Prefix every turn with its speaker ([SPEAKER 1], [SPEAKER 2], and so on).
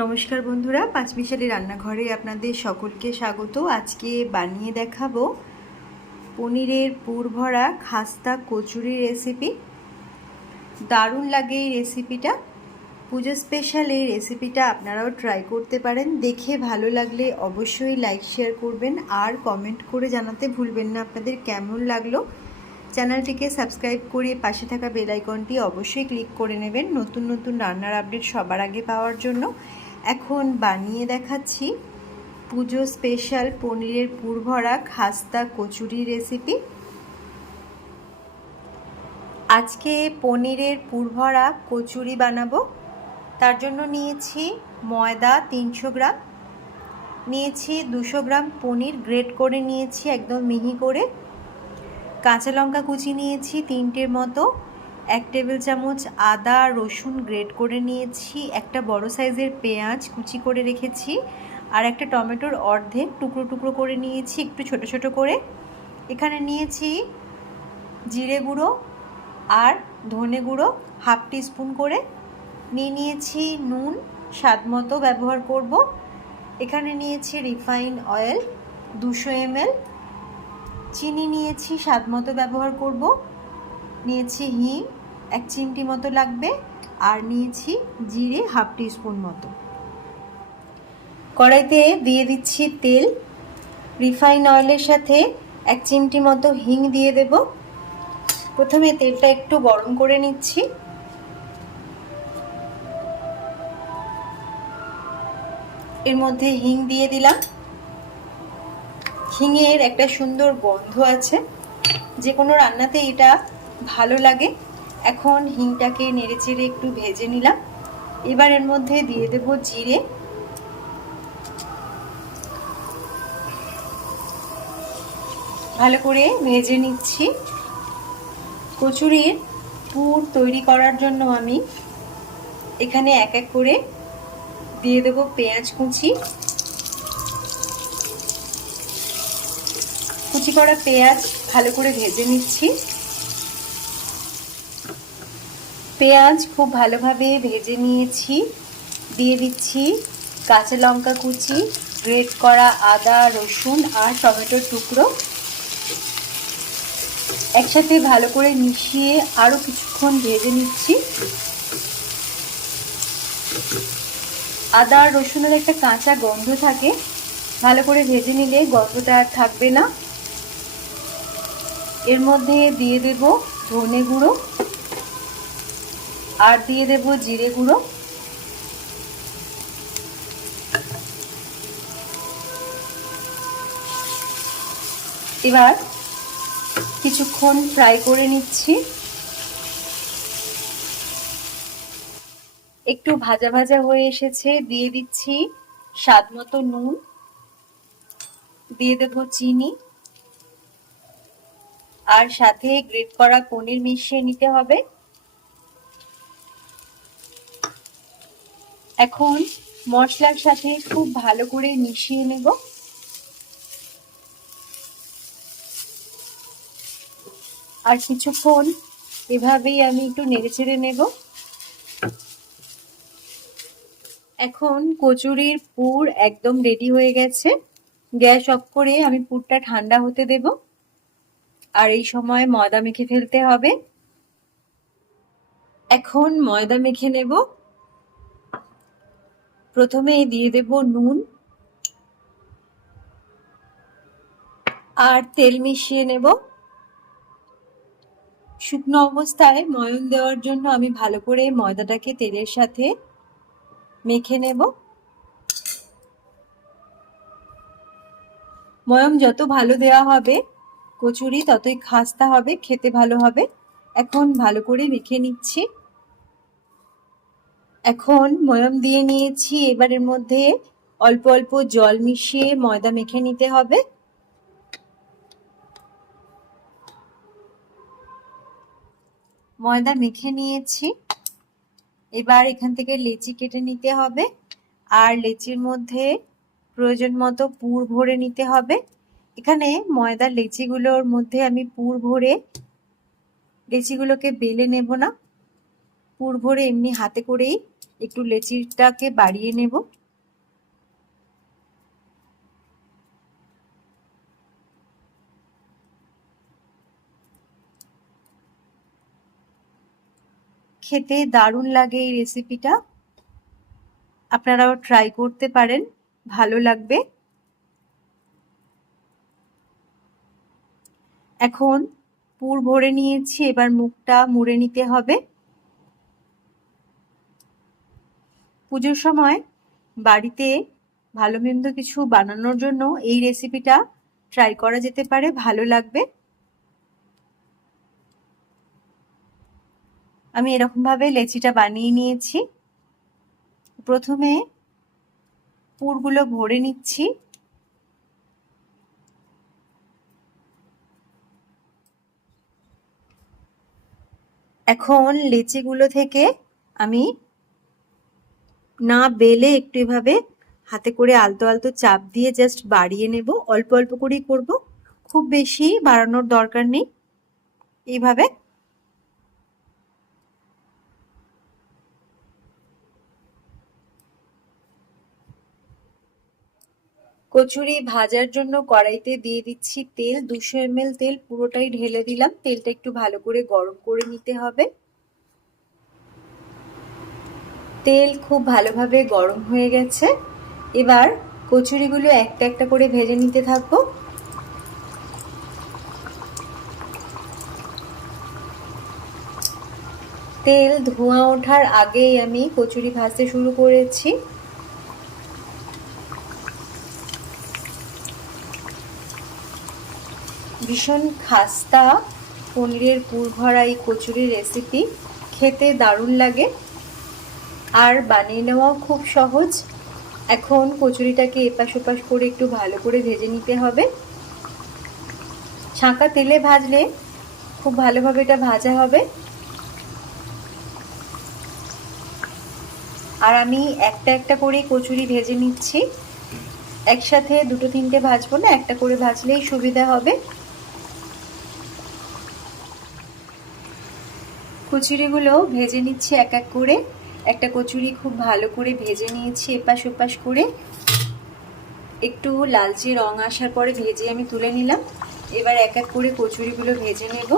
[SPEAKER 1] নমস্কার বন্ধুরা, পাঁচমিশালি রান্নাঘরে আপনাদের সকলকে স্বাগত। আজকে বানিয়ে দেখাবো পনিরের পুর ভরা খাস্তা কচুরি রেসিপি দারুণ লাগে এই রেসিপিটা পুজো স্পেশাল এই রেসিপিটা আপনারাও ট্রাই করতে পারেন। দেখে ভালো লাগলে অবশ্যই লাইক শেয়ার করবেন। আর কমেন্ট করে জানাতে ভুলবেন না। আপনাদের কেমন লাগল? চ্যানেলটিকে সাবস্ক্রাইব করে পাশে থাকা বেল আইকনটি অবশ্যই ক্লিক করে নেবেন। নতুন নতুন রান্নার আপডেট সবার আগে পাওয়ার জন্য। এখন বানিয়ে দেখাচ্ছি পুজো স্পেশাল পনিরের পুরভরা খাস্তা কচুরি রেসিপি। আজকে পনিরের পুরভরা কচুরি বানাবো। তার জন্য নিয়েছি ময়দা তিনশো গ্রাম। নিয়েছি দুশো গ্রাম পনির, গ্রেট করে নিয়েছি একদম মিহি করে। কাঁচা লঙ্কা কুচি নিয়েছি তিনটের মতো। এক টেবিল চামচ আদা, রসুন গ্রেট করে নিয়েছি। একটা বড় সাইজের পেঁয়াজ কুচি করে রেখেছি। আর একটা টমেটোর অর্ধেক টুকরো টুকরো করে নিয়েছি, একটু ছোট ছোট করে। এখানে নিয়েছি জিরে গুঁড়ো আর ধনে গুঁড়ো হাফ টিস্পুন করে। নিয়ে নিয়েছি নুন, স্বাদ মতো ব্যবহার করব। এখানে নিয়েছি রিফাইন অয়েল দুশো এমএল চিনি নিয়েছি, স্বাদ মতো ব্যবহার করব। নিয়েছি হিং, এক চিমটি মতো লাগবে। আর নিয়েছি জিরে হাফ টিস্পুন মতো। কড়াইতে দিয়ে দিচ্ছি তেল। রিফাইন অয়েলের সাথে এক চিমটি মতো হিং দিয়ে দেব। প্রথমে তেলটা একটু গরম করে নিচ্ছি। এর মধ্যে হিং দিয়ে দিলাম। হিঙের একটা সুন্দর গন্ধ আছে। যে কোনো রান্নাতে এটা ভালো লাগে। এখন হিংটাকে নেড়ে চেড়ে একটু ভেজে নিলাম। এবার এর মধ্যে দিয়ে দেব জিরে। ভালো করে ভেজে নিচ্ছি। কচুরির পুর তৈরি করার জন্য আমি এখানে এক এক করে দিয়ে দেব পেঁয়াজ কুচি। কুচি করা পেঁয়াজ ভালো করে ভেজে নিচ্ছি। পেঁয়াজ খুব ভালোভাবে ভেজে নিয়েছি। দিয়ে দিচ্ছি কাঁচা লঙ্কা কুচি, গ্রেট করা আদা, রসুন আর টমেটোর টুকরো। একসাথে ভালো করে মিশিয়ে আরও কিছুক্ষণ ভেজে নিচ্ছি। আদা রসুনের একটা কাঁচা গন্ধ থাকে। ভালো করে ভেজে নিলে গন্ধটা আর থাকবে না। এর মধ্যে দিয়ে দেব ধনে গুঁড়ো আর দিয়ে দেব জিরে গুঁড়ো। এবার কিছুক্ষণ ফ্রাই করে নিচ্ছি। একটু ভাজা ভাজা হয়ে এসেছে, দিয়ে দিচ্ছি স্বাদ মতো নুন, দিয়ে দেব চিনি। আর সাথে গ্রেট করা পনির মিশিয়ে নিতে হবে। এখন মশলার সাথে খুব ভালো করে মিশিয়ে নেব। আর কিছুক্ষণ এভাবেই আমি একটু নেড়ে ছেড়ে নেব। এখন কচুরির পুর একদম রেডি হয়ে গেছে। গ্যাস অফ করে আমি পুরটা ঠান্ডা হতে দেবো। আর এই সময় ময়দা মেখে ফেলতে হবে। এখন ময়দা মেখে নেব। প্রথমে দিয়ে দেব নুন। আর তেল মিশিয়ে নেব। শুকনো অবস্থায় ময়ন দেওয়ার জন্য আমি ভালো করে ময়দাটাকে তেলের সাথে মেখে নেব। ময়ম যত ভালো দেওয়া হবে কচুরি ততই খাস্তা হবে, খেতে ভালো হবে। এখন ভালো করে মেখে নিচ্ছি। এখন ময়ম দিয়ে নিয়েছি, এবারের মধ্যে অল্প অল্প জল মিশিয়ে ময়দা মেখে নিতে হবে। ময়দা মেখে নিয়েছি। এবার এখান থেকে লেচি কেটে নিতে হবে। আর লেচির মধ্যে প্রয়োজন মতো পুর ভরে নিতে হবে। এখানে ময়দার লেচিগুলোর মধ্যে আমি পুর ভরে লেচিগুলোকে বেলে নেব না। পুর ভরে এমনি হাতে করেই একটু লেচিটাকে বাড়িয়ে নেব। খেতে দারুণ লাগে এই রেসিপিটা আপনারাও ট্রাই করতে পারেন, ভালো লাগবে। এখন পুর ভরে নিয়েছি, এবার মুখটা মুড়ে নিতে হবে। পুজোর সময় বাড়িতে ভালো মন্দ কিছু বানানোর জন্য এই রেসিপিটা ট্রাই করা যেতে পারে, ভালো লাগবে। আমি এরকমভাবে লেচিটা বানিয়ে নিয়েছি। প্রথমে পুরগুলো ভরে নিচ্ছি। এখন লেচিগুলো থেকে আমি না বেলে একটু এভাবে হাতে করে আলতো আলতো চাপ দিয়ে জাস্ট বাড়িয়ে নেব। অল্প অল্প করেই করব। খুব বেশি বাড়ানোর দরকার নেই। এইভাবে কচুরি ভাজার জন্য কড়াইতে দিয়ে দিচ্ছি তেল, দুশো এম তেল, পুরোটাই ঢেলে দিলাম। তেলটা একটু ভালো করে গরম করে নিতে হবে। তেল খুব ভালোভাবে গরম হয়ে গেছে। এবার কচুরিগুলো একটা একটা করে ভেজে নিতে থাকব। তেল ধোঁয়া ওঠার আগেই আমি কচুরি ভাজতে শুরু করেছি। ভীষণ খাস্তা, পনিরের পুর ভরা এই কচুরি রেসিপি খেতে দারুণ লাগে। আর বানিয়ে নেওয়াও খুব সহজ। এখন কচুরিটাকে এপাশ ওপাশ করে একটু ভালো করে ভেজে নিতে হবে। ছাঁকা তেলে ভাজলে খুব ভালোভাবে এটা ভাজা হবে। আর আমি একটা একটা করে কচুরি ভেজে নিচ্ছি। একসাথে দুটো তিনটে ভাজবো না, একটা করে ভাজলেই সুবিধা হবে। কচুরিগুলো ভেজে নিচ্ছি এক এক করে। একটা কচুরি খুব ভালো করে ভেজে নিয়েছি এপাশ ওপাশ করে। একটু লালচে রং আসার পরে ভেজে আমি তুলে নিলাম। এবার এক এক করে কচুরিগুলো ভেজে নেব।